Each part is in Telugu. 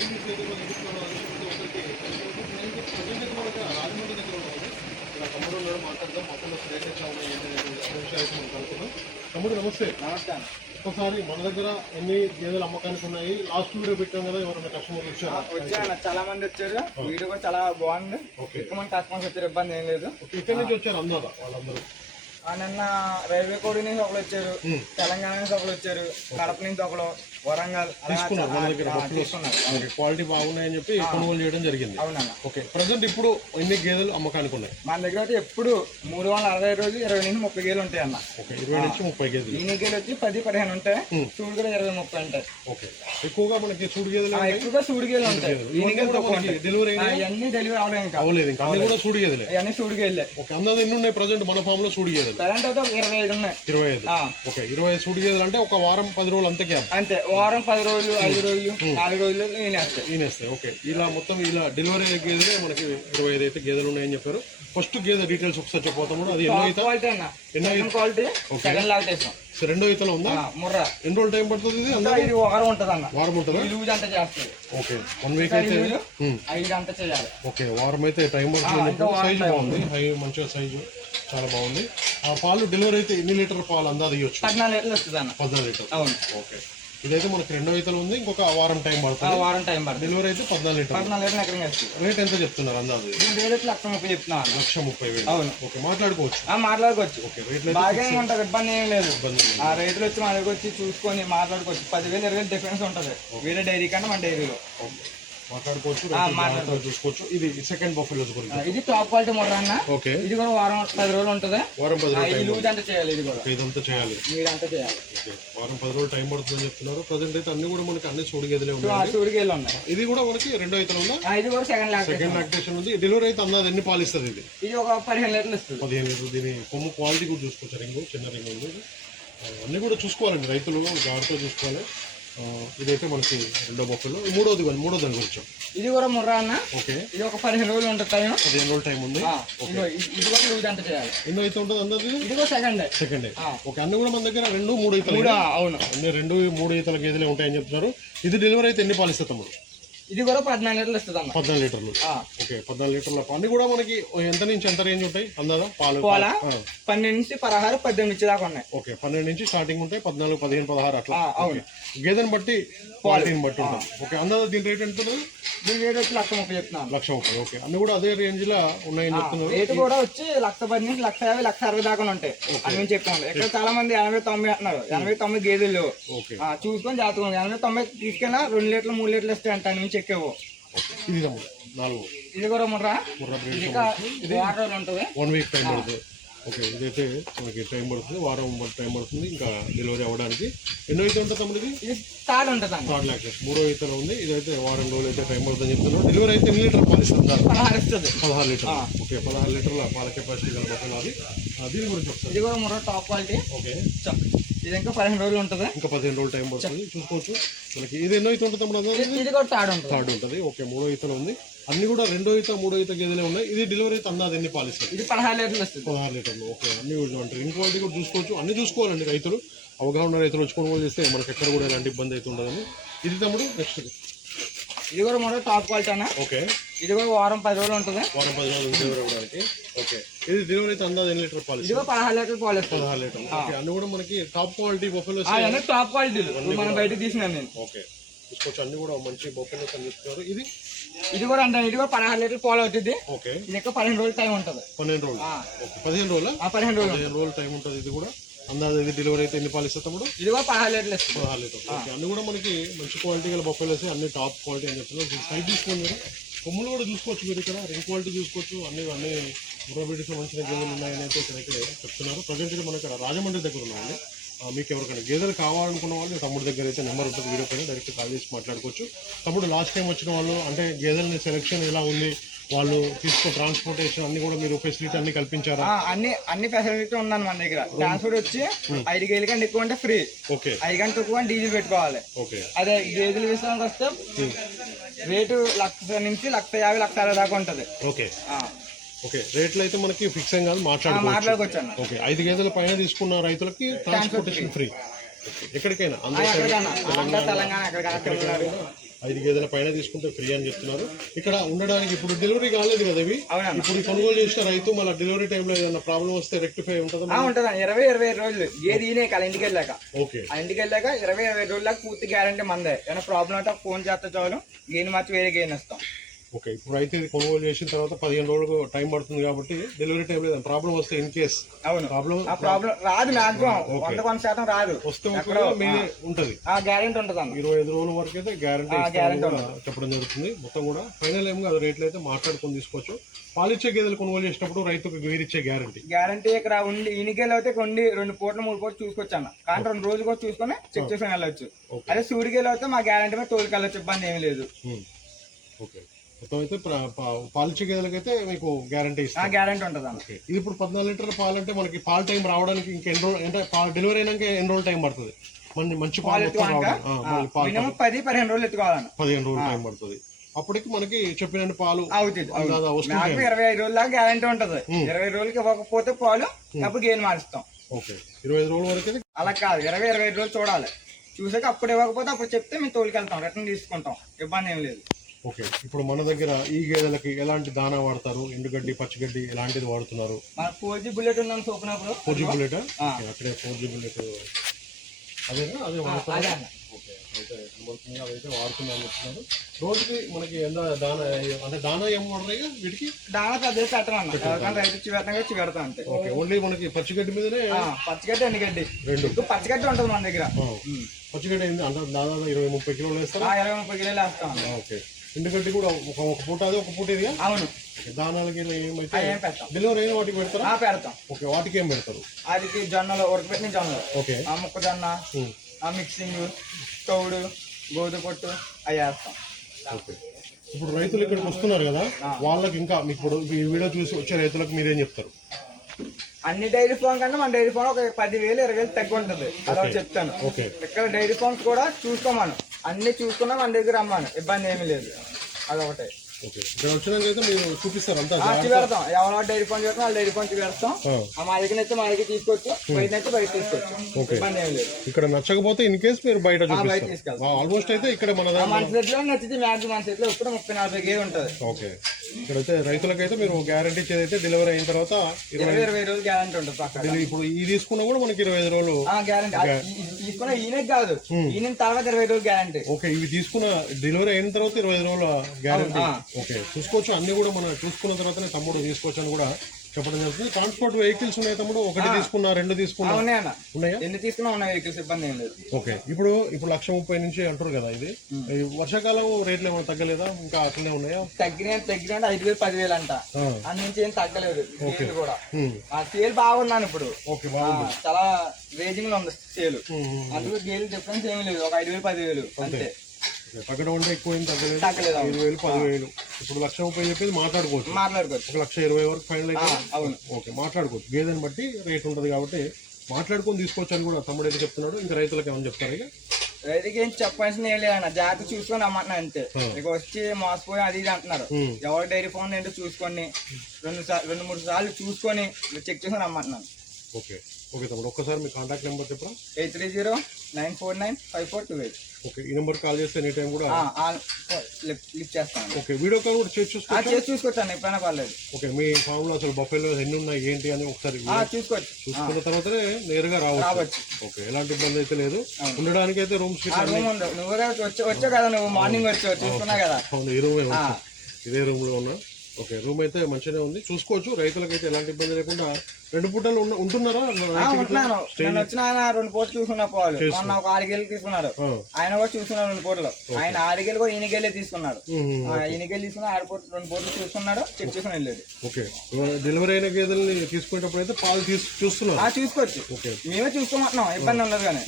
బిజినెస్ ఏదో మనం ఎదుర్కోవాలి ఒకరికి ప్రజెంట్ మనకి రాజమండ్రి దగ్గర ఉన్నాము. ఇలా తమ్ముడు ఉన్నాడు, మాట్లాడదాం. మొత్తంలో రేట్ ఎట్లా ఉన్నాయి అనే విషయాలు మనం కనుక్కుందాం. తమ్ముడు నమస్తే. నమస్కారం. ఒకసారి మన దగ్గర ఎన్ని గేదెలు అమ్మకానికి ఉన్నాయి? లాస్ట్ వీడియో పెట్టాం కదా, ఎవరైనా కస్టమర్లు వచ్చారు? చాలా మంది వచ్చారు. వీడియో కూడా చాలా బాగుంది. ఎక్కువ మంది కస్టమర్స్ వచ్చారు, ఇబ్బంది ఏం లేదు. ఎక్కడి నుంచి వచ్చారు అందాదా వాళ్ళందరూ? నిన్న రైల్వే కోడ్ నుంచి ఒకరు వచ్చారు, తెలంగాణ నుంచి ఒకరు వచ్చారు, కడప నుంచి ఒకరు, వరంగల్ తీసుకున్నారు. క్వాలిటీ బాగున్నాయని చెప్పి కొనుగోలు చేయడం జరిగింది. అవునన్నా. ఓకే, ప్రజెంట్ ఇప్పుడు ఎన్ని గేదెలు అమ్మకానికి ఉన్నాయి? మన దగ్గర అయితే ఎప్పుడు 360 రోజులు 20 నుంచి 30 గేలు ఉంటాయి అన్న. 20 నుంచి 30 గేదెలు. ఈ గేలు వచ్చి 10-15 ఉంటాయి, సూడు కూడా 20-30 ఉంటాయి. ఓకే, ఎక్కువగా మనకి సూడు గేదెలు ఎక్కువగా సూడు గేలు ఉంటాయి. డెలివరీ అన్ని డెలివరీ అవ్వలేదు ఇంకా, అన్ని కూడా సూడు గేదెలే. అన్ని సూడు గేలే. ఓకే, అందరూ ఎన్ని ఉన్నాయి ప్రజెంట్ మన ఫామ్ లో సూడు గేదెలు? ప్రజెంట్ అయితే 25 ఉన్నాయి. 25. ఓకే, 25 సూడు గేదెలు అంటే ఒక వారం 10 రోజులు అంతే గ్యాప్. అంతే, వారం 10 రోజులు 5 రోజులు 4 రోజులు ఈనేస్తాయి. ఓకే, ఇలా మొత్తం ఇలా డెలివరీ గేదెలే మనకి 25 అయితే గేదెలు ఉన్నాయని చెప్పారు. ఫస్ట్ గేదె డీటెయిల్స్ ఒకసారి చెప్పబోతాము. అది ఎన్నో అయితే రెండో ఈతలో ఉందా? ఎన్ని రోజులు టైం పడుతుంది? ఇది వారం ఉంటుంది అన్న. వారం ఉంటుందా? ఓకే, 1 వీక్ అయితే. ఓకే, వారం అయితే టైం పడుతుంది. సైజు బాగుంది, హై మంచిగా సైజు చాలా బాగుంది. ఆ పాలు డెలివరీ అయితే ఎన్ని లీటర్ పాలు అందాది ఇవ్వచ్చు? 14 లీటర్లు వస్తుంది అన్న. 14 లీటర్. అవును. ఓకే, ఇదైతే మనకి రెండో ఈతలు ఉంది, ఇంకొక వారం టైం పడుతుంది. డెలివరీ అయితే 14 లీటర్. రేట్ ఎంత చెప్తున్నారు అందాజు? 1,30,000 చెప్తున్నారు. 1,30,000. అవును. ఓకే, మాట్లాడుకోవచ్చు. ఓకే, రేట్లు బాగా ఉంటుంది, ఇబ్బంది ఏం లేదు. ఆ రేట్లు వచ్చి మన దగ్గర వచ్చి చూసుకొని మాట్లాడుకోవచ్చు. 10,000-20,000 డిఫరెన్స్ ఉంటుంది వేరే డైరీ కన్నా మన డైరీలో. మాట్లాడుకోవచ్చు, చూసుకోవచ్చు. ఇది సెకండ్ బఫెలోస్ గురించి. ఇది టాప్ క్వాలిటీ మోడల్ అన్న. ఓకే, ఇది కూడా వారం 10 రోజులు ఉంటుంది. వారం 10 రోజులు లూజ్ అంతా చేయాలి. ఇది కూడా ఇదంతా చేయాలి, మీరంతా చేయాలి. వారం 10 రోజులు టైం పడుతుందని చెప్తున్నారు. ప్రజెంట్ అయితే అన్ని కూడా మనకి అన్ని సూడి గేదెలే ఉన్నాయి. సూడి గేదెలు ఉన్నాయి. ఇది కూడా మనకి రెండో ఈతలు ఉందా? ఇది కూడా సెకండ్ లాక్టేషన్ ఉంది. డెలివరీ అయితే అందాది ఎన్ని పాలు ఇస్తుంది? ఇది ఒక 15 లీటర్లు ఇస్తుంది. 15 లీటర్లు. దీని కొమ్ము క్వాలిటీ కూడా చూసుకోవచ్చు. రింగు చిన్న రింగు ఉంది. అన్ని కూడా చూసుకోవాలండి రైతులు, గాడితో చూసుకోవాలి. ఇదైతే మనకి రెండో బొక్కలు. మూడోది దాని గురించి. ఇది కూడా ముర్రా అన్న. ఓకే, ఇది ఒక 15 రోజులు ఉంటుంది టైం. 15 రోజులు టైం ఉంది. ఇది కూడా లూజ్ అంతా చేయాలి. ఎన్నో అయితే ఉంటుంది అందరిది? ఇది కూడా సెకండ్. ఓకే, అన్ని కూడా మన దగ్గర 2-3 ఈతలు. అవును, అన్ని 2-3 ఈతల గేదెలే ఉంటాయని చెప్తున్నారు. ఇది డెలివరీ అయితే ఎన్ని పాలు ఇస్తుంది తమ్ముడు? ఇది కూడా 14 లీటర్లు ఇస్తుంది అన్న. 14 లీటర్లు. ఓకే, 14 లీటర్ల అన్ని కూడా మనకి ఎంత నుంచి ఎంత రేంజ్ ఉంటాయి అందాదా పాలు? 12 నుంచి 16, 18 దాకా ఉన్నాయి. ఓకే, 12 నుంచి స్టార్టింగ్ ఉంటాయి, 14, 15, 16 అట్లా. అవును, గేదెని బట్టి క్వాలిటీని బట్టి ఉంటుంది. ఓకే, అందాదా దీని రేట్ ఎంత ఉంటుంది? దీని రేట్ వచ్చి 1,30,000 చెప్తున్నాను. 1,30,000. ఓకే, అన్ని కూడా అదే రేంజ్ లో ఉన్నాయని చెప్తున్నారు. రేటు కూడా వచ్చి 1,10,000 నుంచి 1,50,000, 1,60,000 దాకా ఉంటాయి అని చెప్తాను. ఇక్కడ చాలా మంది 80-90 అంటున్నారు. 80-90 గేదెలు చూసుకొని జాగ్రత్తగా 80-90 తీసుకెళ్ళినా 2 లీటర్లు 3 లీటర్లు ఇస్తాయి అంట నుంచి ఎక్కువ. ఇది 4. ఇది కూడా ముర్రా. ఇది వాటర్ ఉంటుంది. 1 వీక్ టైం పడుతుంది. ఓకే, ఇదైతే మనకి టైం పడుతుంది, వారం టైం పడుతుంది ఇంకా డెలివరీ అవ్వడానికి. ఎన్నో అయితే ఉంటుంది తమ్ముడు? ఇది థర్డ్ ఉంటుంది. 3rd lactation. 3వ ఈతలో ఉంది. ఇదైతే వారం రోజులు అయితే టైం పడుతుందని చెప్తున్నారు. డెలివరీ అయితే ఎన్ని లీటర్ పాలు ఇస్తుంది? 16 లీటర్. ఓకే, 16 లీటర్ల పాల కెపాసిటీ గల బఫెలోది. దీని గురించి ఒకసారి. ఇది కూడా ముర్రా టాప్ క్వాలిటీ. ఓకే, ఇది ఇంకా 15 రోజులు ఉంటుంది. ఇంకా 15 రోజులు టైం పడుతుంది, చూసుకోవచ్చు. మనకి ఇది ఎన్నో అయితే ఉంటుంది తమ్ముడు? ఇది కూడా థర్డ్ ఉంటుంది. ఓకే, 3వ ఈతలో ఉంది. అన్ని కూడా 2వ ఈత 3వ ఈత గేదెలే ఉన్నాయి. ఇది డెలివరీ అయితే అందాది ఎన్ని పాలు ఇస్తుంది? ఇది 16 లీటర్లు వస్తుంది. 16 లీటర్లు. ఓకే, అన్ని అంటే రింగ్ క్వాలిటీ కూడా చూసుకోవచ్చు. అన్ని చూసుకోవాలండి రైతులు, అవగాహన రైతులు వచ్చి కొనుగోలు చేస్తే మనకి ఎక్కడ కూడా ఎలాంటి ఇబ్బంది అయితే ఉండదని. ఇది తమ్ముడు నెక్స్ట్. ఇది కూడా మన టాప్ క్వాలిటీ అన్న. ఓకే, ఇది కూడా వారం 10 రోజులు ఉంటుంది. వారం 10 రోజులు డెలివరీ అవ్వడానికి. ఓకే, ఇది డెలివరీ అయితే అందాది ఎన్ని లీటర్ పాలు? ఇది 16 లీటర్లు పాలు వస్తుంది. 16 లీటర్లు. ఓకే, అన్ని కూడా మనకి top quality buffalo. Top quality మనం బయటకు తీసినాను నేను. ఓకే, చూసుకోవచ్చు. అన్ని కూడా మంచి బఫెలో కనిపిస్తున్నారు. ఇది కూడా అంటే ఇది కూడా 16 లీటర్లు పాలు అవుతుంది. ఓకే, ఇది ఇంకా 15 రోజులు టైం ఉంటుంది. 15 రోజులు. ఓకే, 15 రోజులు. 15 రోజులు టైం ఉంటుంది. ఇది కూడా అందాజ ఇది డెలివరీ అయితే ఎన్ని పాలు ఇస్తుంది తమ్ముడు? ఇది కూడా 16 లీటర్లు. 16 లీటర్లు. ఓకే, అన్ని కూడా మనకి మంచి క్వాలిటీ గల బఫెలోస్, అన్ని టాప్ క్వాలిటీ అని చెప్తున్నారు. సైజ్ తీసుకోండి మీరు, కొమ్ములు కూడా చూసుకోవచ్చు మీరు ఇక్కడ, రింగ్ క్వాలిటీ చూసుకోవచ్చు. అన్ని ప్రొబిలిటీస్ మంచిగా గేదెలు ఉన్నాయని అయితే ఇక్కడ చెప్తున్నారు. ప్రజెంట్గా మనం ఇక్కడ రాజమండ్రి దగ్గర ఉన్నామండి. మీకు ఎవరికైనా గేదెలు కావాలనుకున్న వాళ్ళు తమ్ముడు దగ్గర అయితే నెంబర్ ఉంటుంది, వీడియో పైన డైరెక్ట్ కాల్ చేసి మాట్లాడుకోవచ్చు. తమ్ముడు లాస్ట్ టైం వచ్చిన వాళ్ళు అంటే గేదెలని సెలెక్షన్ ఎలా ఉంది, వాళ్ళు ట్రాన్స్పోర్టేషన్ అన్ని కూడా మీరు ఫెసిలిటీ అన్ని కల్పించారా? అన్ని ఫెసిలిటీ ఉందండి మన దగ్గర. ట్రాన్స్పోర్ట్ వచ్చి 5 గేదెల కంటే ఎక్కువ అంటే ఫ్రీ. ఓకే, 5 గంటలు ఎక్కువ డీజిల్ పెట్టుకోవాలి. ఓకే, అదే గేదెల విషయానికి వస్తే రేటు 1,00,000 నుంచి 1,50,000, 1,60,000 దాకా ఉంటుంది. ఓకే, ఓకే, రేట్లు అయితే మనకి ఫిక్స్ ఏం కాదు, మాట్లాడుకోవచ్చు. ఓకే, 5 గేదెల పైన తీసుకున్న రైతులకి ట్రాన్స్పోర్టేషన్ ఫ్రీ. ఎక్కడికైనా తెలంగాణ 5 గేదెల పైన తీసుకుంటే ఫ్రీ అని చెప్తున్నారు. ఇక్కడ ఉండడానికి ఇప్పుడు డెలివరీ కాలేదు కదా ఇవి, అవునన్నా. ఇప్పుడు కొనుగోలు చేసిన రైతు మళ్ళీ డెలివరీ టైంలో ఏదైనా ప్రాబ్లం వస్తే రెక్టిఫై ఉంటుందా? ఉంటుందా 20-25 రోజులు గేదె ఈనే కదా ఇంటికి వెళ్ళాక. ఓకే, ఆ ఇంటికి వెళ్ళాక 20-25 రోజులకు పూర్తి గ్యారంటీ మందే. ఏమైనా ప్రాబ్లం అంటే ఫోన్ చేస్తే చాలు, గేని మార్చి వేరే గేని ఇస్తాం. ఓకే. ఇప్పుడు అయితే ఇది కొనుగోలు చేసిన తర్వాత 15 రోజులు టైం పడుతుంది కాబట్టి డెలివరీ టైం లేదా ప్రాబ్లం వస్తే ఇన్ కేస్ అవును ప్రాబ్లం ఆ ప్రాబ్లం రాదు, మాక్సిమం 100% రాదు. వస్తే మీదే ఉంటది, ఆ గ్యారెంటీ ఉంటుంది అన్న. 25 రోజుల వరకు అయితే గ్యారంటీ చెప్పడం జరుగుతుంది. మొత్తం కూడా ఫైనల్ ఏం కాదు, రేట్లు అయితే మాట్లాడుకొని తీసుకోవచ్చు. పాలిచ్చే గేదెలు కొనుగోలు చేసినప్పుడు రైతుకు వేరిచ్చే గ్యారంటీ ఇక్కడ ఉండి ఈనికేలు అయితే కొన్ని 2 పూటలు 3 పూటలు చూసుకోవచ్చు అన్న. కానీ 2 రోజులు కూడా చూసుకొని చెక్ చేసుకొని వెళ్ళొచ్చు. అదే సూడికేలు అయితే మా గ్యారంటీ మీద తోలుకెళ్ళొచ్చు, ఇబ్బంది ఏమి లేదు. ఓకే, మొత్తం అయితే పాలిచ్చే గేదెలకైతే మీకు గ్యారంటీ ఇస్తాం, గ్యారంటీ ఉంటుంది అన్న. ఇది ఇప్పుడు 14 లీటర్ల పాలు అంటే మనకి పాల టైం రావడానికి ఇంకా ఎన్ని రోజులు అంటే డెలివరీ అయినాక ఎన్ని రోజులు టైం పడుతుంది? మంచి పాలు మినిమం 10-15 రోజులు ఎత్తుకోవాలన్న. 15 రోజులు టైం పడుతుంది. అప్పటికి మనకి చెప్పిన పాలు అవుతుంది. 25 రోజుల దాకా గ్యారంటీ ఉంటుంది. 20 రోజులకి ఇవ్వకపోతే పాలు అప్పుడు గేన్ మారుస్తాం. ఓకే, 25 రోజుల వరకు అలా కాదు, 20-25 రోజులు చూడాలి. చూసాక అప్పుడు ఇవ్వకపోతే అప్పుడు చెప్తే మేము తోలుకెళ్తాం, రిటర్న్ తీసుకుంటాం, ఇబ్బంది ఏం లేదు. ఓకే, ఇప్పుడు మన దగ్గర ఈ గేదెలకి ఎలాంటి దానా వాడతారు? ఎండుగడ్డి, పచ్చిగడ్డి ఎలాంటిది వాడుతున్నారు? 4G బుల్లెట్ ఉందని చూపినప్పుడు 4G బుల్లెట్ అక్కడే 4G బుల్లెట్ అదేనా? అదే వాడుతున్నారు. ఓకే, అయితే అదైతే వాడుతున్నాను చెప్తున్నారు. రోజుకి మనకి ఎంత దానా అంటే దానా ఏం వాడతాయి వీటికి? దానా పెద్ద పెట్టాను రైతు చివరి పెడతా అంటే. ఓకే, ఓన్లీ మనకి పచ్చిగడ్డి మీదనే? పచ్చిగడ్డి ఎండుగడ్డి రెండు పచ్చిగడ్డి ఉంటుంది మన దగ్గర. పచ్చిగడ్డి అంటే దాదాపు 20-30 కిలోలు వేస్తారా? 20-30 కిలోలు వేస్తాం. ఓకే, ఎండుగడ్డి కూడా ఒక పూట అది ఒక పూట ఇది? అవును. దానాలకి ఏమైతే డెలివరీ అయిన వాటికి పెడతారా? పెడతాం. ఓకే, వాటికి ఏం పెడతారు? అది జొన్నలు ఉడకబెట్టిన జొన్నలు, ఓకే, మొక్కజొన్న, మిక్సింగ్, తౌడు, గోధుమ పొట్టు అవి వేస్తాం. ఓకే, ఇప్పుడు రైతులు ఇక్కడికి వస్తున్నారు కదా, వాళ్ళకి ఇంకా మీకు ఇప్పుడు ఈ వీడియో చూసి వచ్చే రైతులకు మీరేం చెప్తారు? అన్ని డైరీ ఫామ్ కన్నా మన డైరీ ఫామ్ ఒక 10,000-20,000 తగ్గి ఉంటుంది, అలా చెప్తాను. ఇక్కడ డైరీ ఫామ్స్ కూడా చూసుకోమను, అన్ని చూసుకున్నా మన దగ్గర రమ్మను, ఇబ్బంది ఏమీ లేదు. అదొకటే. ఓకే, ఇక్కడ వచ్చినాక అయితే మీరు చూపిస్తారు అంతా? చూపెడతాం, ఎవరో డైరీ ఫామ్ చేస్తాం వాళ్ళ డైరీ ఫామ్ చూపెడతాం. మా దగ్గర అయితే మా దగ్గర తీసుకోవచ్చు, బయట అయితే బయట తీసుకోవచ్చు, ఇబ్బంది ఏమి లేదు. ఇక్కడ నచ్చకపోతే ఇన్ కేసు మీరు బయట తీసుకెళ్తాం. ఆల్మోస్ట్ అయితే ఇక్కడ మన మన సెట్లో నచ్చితే మ్యాక్సిమం మన సెట్లో ఇప్పుడు 30-40 గేదె ఉంటుంది. ఓకే, ఇక్కడైతే రైతులకైతే మీరు గ్యారంటీ ఇచ్చేదైతే డెలివరీ అయిన తర్వాత 20 రోజులు గ్యారంటీ ఉంటుంది. ఇప్పుడు ఈ తీసుకున్నా కూడా మనకి 25 రోజులు గ్యారంటీ. తీసుకున్న ఈయన కాదు, ఈయన తర్వాత 20 రోజులు గ్యారంటీ. ఓకే, ఇవి తీసుకున్న డెలివరీ అయిన తర్వాత 25 రోజుల గ్యారంటీ. ఓకే, చూసుకోవచ్చు, అన్ని కూడా మనం చూసుకున్న తర్వాతనే తమ్ముడు తీసుకోవచ్చు అని కూడా చెప్పడం జరుగుతుంది. ట్రాన్స్పోర్ట్ వెహికల్స్ ఉన్నాయి తమ్ముడు? 1 తీసుకున్నా, 2 తీసుకున్నా? ఉన్నాయా? ఎన్ని తీసుకున్నా ఉన్నాయి వెహికల్స్, ఇబ్బంది ఏం లేదు. ఓకే, ఇప్పుడు 1,30,000 నుంచి అంటారు కదా, ఇది వర్షాకాలం రేట్లు ఏమైనా తగ్గలేదా? ఇంకా అట్లనే ఉన్నాయా? తగ్గిన 5,000-10,000 అంట, అన్ని నుంచి ఏం తగ్గలేదు. కూడా ఆ సేల్ బాగున్నాను ఇప్పుడు. ఓకే, బాగుంది, చాలా రేజింగ్ లో ఉంది సేల్, అందుకు గేలు డిఫరెన్స్ ఏమి లేదు, ఒక 5,000-10,000 అంతే. తగ్గడం అంటే ఎక్కువ ఏం తగ్గలేదు, 5,000-10,000. ఇప్పుడు 1,30,000 చెప్పేది మాట్లాడుకోవచ్చు, 1,20,000 వరకు ఫైనల్ అయితే. అవును, ఓకే, మాట్లాడుకోవచ్చు, గేదెని బట్టి రేట్ ఉంటుంది కాబట్టి మాట్లాడుకొని తీసుకోవచ్చు అని కూడా తమ్ముడు అయితే చెప్తున్నాడు. ఇంకా రైతులకు ఏమని చెప్తారు? ఇక రైతుకి ఏం చెప్పాల్సిన ఏం లేదన్న, జాగ్రత్త చూసుకొని అమ్మంటున్నా అంతే. ఇక వచ్చి మోసపోయి అది ఇది అంటున్నారు. ఎవరు డైరీ ఫోన్ ఏంటో చూసుకొని 2-3 సార్లు చూసుకొని చెక్ చేసుకొని అమ్మంటున్నాను. ఓకే, ఓకే తమ్ముడు, ఒక్కసారి మీ కాంటాక్ట్ నెంబర్ చెప్పరా? 830-949-5428. ఓకే, ఈ నెంబర్ కాల్ చేస్తే ఎనీ టైం కూడా లిఫ్ట్ చేస్తాను. ఓకే, వీడియో కాల్ కూడా చేసి చూసుకోవచ్చాను, ఎప్పుడైనా పర్లేదు. ఓకే, మీ ఫామ్ లో అసలు బఫెలో ఎన్ని ఉన్నాయి ఏంటి అని ఒకసారి చూసుకోవచ్చు, చూసుకున్న తర్వాతనే నేరుగా రావచ్చు. ఓకే, ఎలాంటి ఇబ్బంది అయితే లేదు. ఉండడానికి అయితే రూమ్స్ నువ్వు వచ్చావు కదా, నువ్వు మార్నింగ్ వచ్చావు చూసుకున్నా కదా. అవును, ఈ రూమే ఇదే రూమ్ లో ఉన్నా. ఓకే, రూమ్ అయితే మంచిగానే ఉంది, చూసుకోవచ్చు. రైతులకైతే ఎలాంటి ఇబ్బంది లేకుండా 2 పూటలు ఉంటున్నారా? ఉంటున్నాను, వచ్చిన ఆయన 2 పూటలు చూసుకున్నా పోవాలి. మొన్న ఒక 6 గేలు తీసుకున్నాడు, ఆయన కూడా చూసుకున్నాడు 2 పూటలు. ఆయన 6 గేలు కూడా ఈయనకెళ్ళే తీసుకున్నాడు, ఈయనకెళ్ళి తీసుకున్నా 2 పూటలు చూసుకున్నాడు, చెక్ చేసుకుని వెళ్ళాడు. ఓకే, డెలివరీ అయిన గేదెల్ని తీసుకునేటప్పుడు అయితే పాలు చూస్తున్నారు? చూసుకోవచ్చు. ఓకే, మేమే చూసుకోమంటున్నాం, ఇబ్బంది ఉండదు. కానీ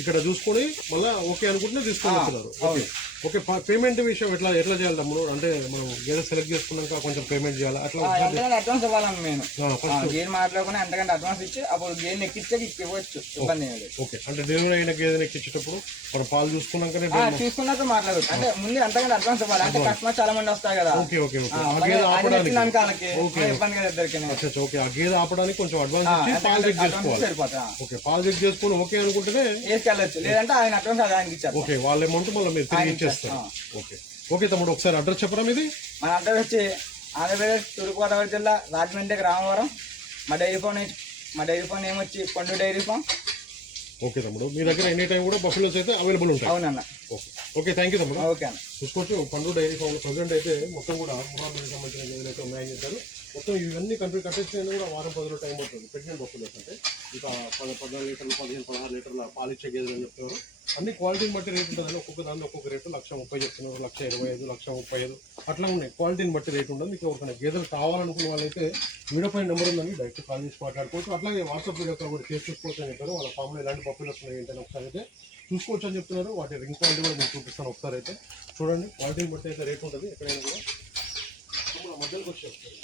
ఇక్కడ చూసుకొని మళ్ళీ ఓకే అనుకుంటే తీసుకుంటున్నారు. ఓకే, ఓకే, పేమెంట్ విషయం ఎట్లా చేయాలి తమ్ముడు? అంటే మనం గేదె సెలెక్ట్ చేసుకున్నాక కొంచెం పేమెంట్ చేయాలి, అట్లా అడ్వాన్స్ ఇవ్వాలన్నా మేము గేమ్ మాట్లాడుకుని ఎంతకంటే అడ్వాన్స్ ఇచ్చి అప్పుడు గేమ్ ఎక్కించాక ఇవ్వచ్చు, ఇబ్బంది ఏమి లేదు. ఓకే, అంటే డెలివరీ అయిన గేదెని ఎక్కించేటప్పుడు మనం పాలు చూసుకున్నాకనే చూసుకున్నాక మాట్లాడవచ్చు. అంటే ముందు ఎంతకంటే అడ్వాన్స్ ఇవ్వాలి, అంటే కస్టమర్ చాలా మంది వస్తారు కదా. ఓకే, ఓకే, ఓకే, ఇబ్బంది కదా ఇద్దరికి. ఓకే, ఆ గేదె ఆపడానికి కొంచెం అడ్వాన్స్ ఇచ్చి పాలు చెక్ చేసుకోవాలి. సరిపోతా. ఓకే, పాలు చెక్ చేసుకుని ఓకే అనుకుంటేనే వేసుకెళ్ళచ్చు, లేదంటే ఆయన అడ్వాన్స్ ఆయనకి ఇచ్చారు. ఓకే, వాళ్ళ అమౌంట్ మళ్ళీ మీరు తిరిగి ఇచ్చేస్తారు. ఓకే ఓకే తమ్ముడు, ఒకసారి అడ్రస్ చెప్పరా మీది? మన అడ్రస్ వచ్చి ఆంధ్రప్రదేశ్ తూర్పుగోదావరి జిల్లా రాజమండ్రి రామవరం. మా డైరీ ఫోన్ ఏమొచ్చి వచ్చి పండు డైరీ ఫామ్. ఓకే తమ్ముడు, మీ దగ్గర ఎనీ టైం కూడా బఫెలోస్ అయితే అవైలబుల్ ఉంటాయి. అవునన్న. ఓకే ఓకే, థ్యాంక్ యూ తమ్ముడు. ఓకే అన్న. చూసుకోవచ్చు పండు డైరీ ఫామ్ ప్రజెంట్ అయితే మొత్తం కూడా మురాబీకి సంబంధించిన గేదెలు అయితే ఉన్నాయని చెప్పారు. మొత్తం ఇవన్నీ కంట్రీ కట్టేసిన కూడా వారం 10 రోజులు టైం పడుతుంది. ప్రెగ్నెంట్ బఫెలోస్ అంటే ఇక 14 లీటర్లు 15-16 లీటర్ల పాలిచ్చే గేదెలు అని చెప్తున్నారు. అన్ని క్వాలిటీని బట్టి రేట్ ఉంటుందని ఒక్కొక్క దానిలో ఒక్కొక్క రేటు 1,30,000 చెప్తున్నారు, 1,25,000, 1,35,000 అట్లా ఉన్నాయి. క్వాలిటీని బట్టి రేట్ ఉండదు. మీకు ఎవరికైనా గేదెలు కావాలనుకున్న వాళ్ళైతే వీడియో పైన నెంబర్ ఉందని డైరెక్ట్ కాల్ చేసి మాట్లాడుకోవచ్చు. అట్లాగే వాట్సాప్ వీడియో కాల్ కూడా చేసి చూసుకోవచ్చు అని చెప్పారు. వాళ్ళ ఫామ్లో ఎలాంటి బఫెలోస్ ఉన్నాయి ఏంటని ఒకసారి అయితే చూసుకోవచ్చు అని చెప్తున్నారు. వాటి రింగ్ క్వాలిటీ కూడా మీకు చూపిస్తాను. ఒకసారి అయితే చూడండి, క్వాలిటీని బట్టి అయితే రేట్ ఉంటుంది. ఎక్కడైనా కూడా మధ్యలోకి వచ్చేస్తారు.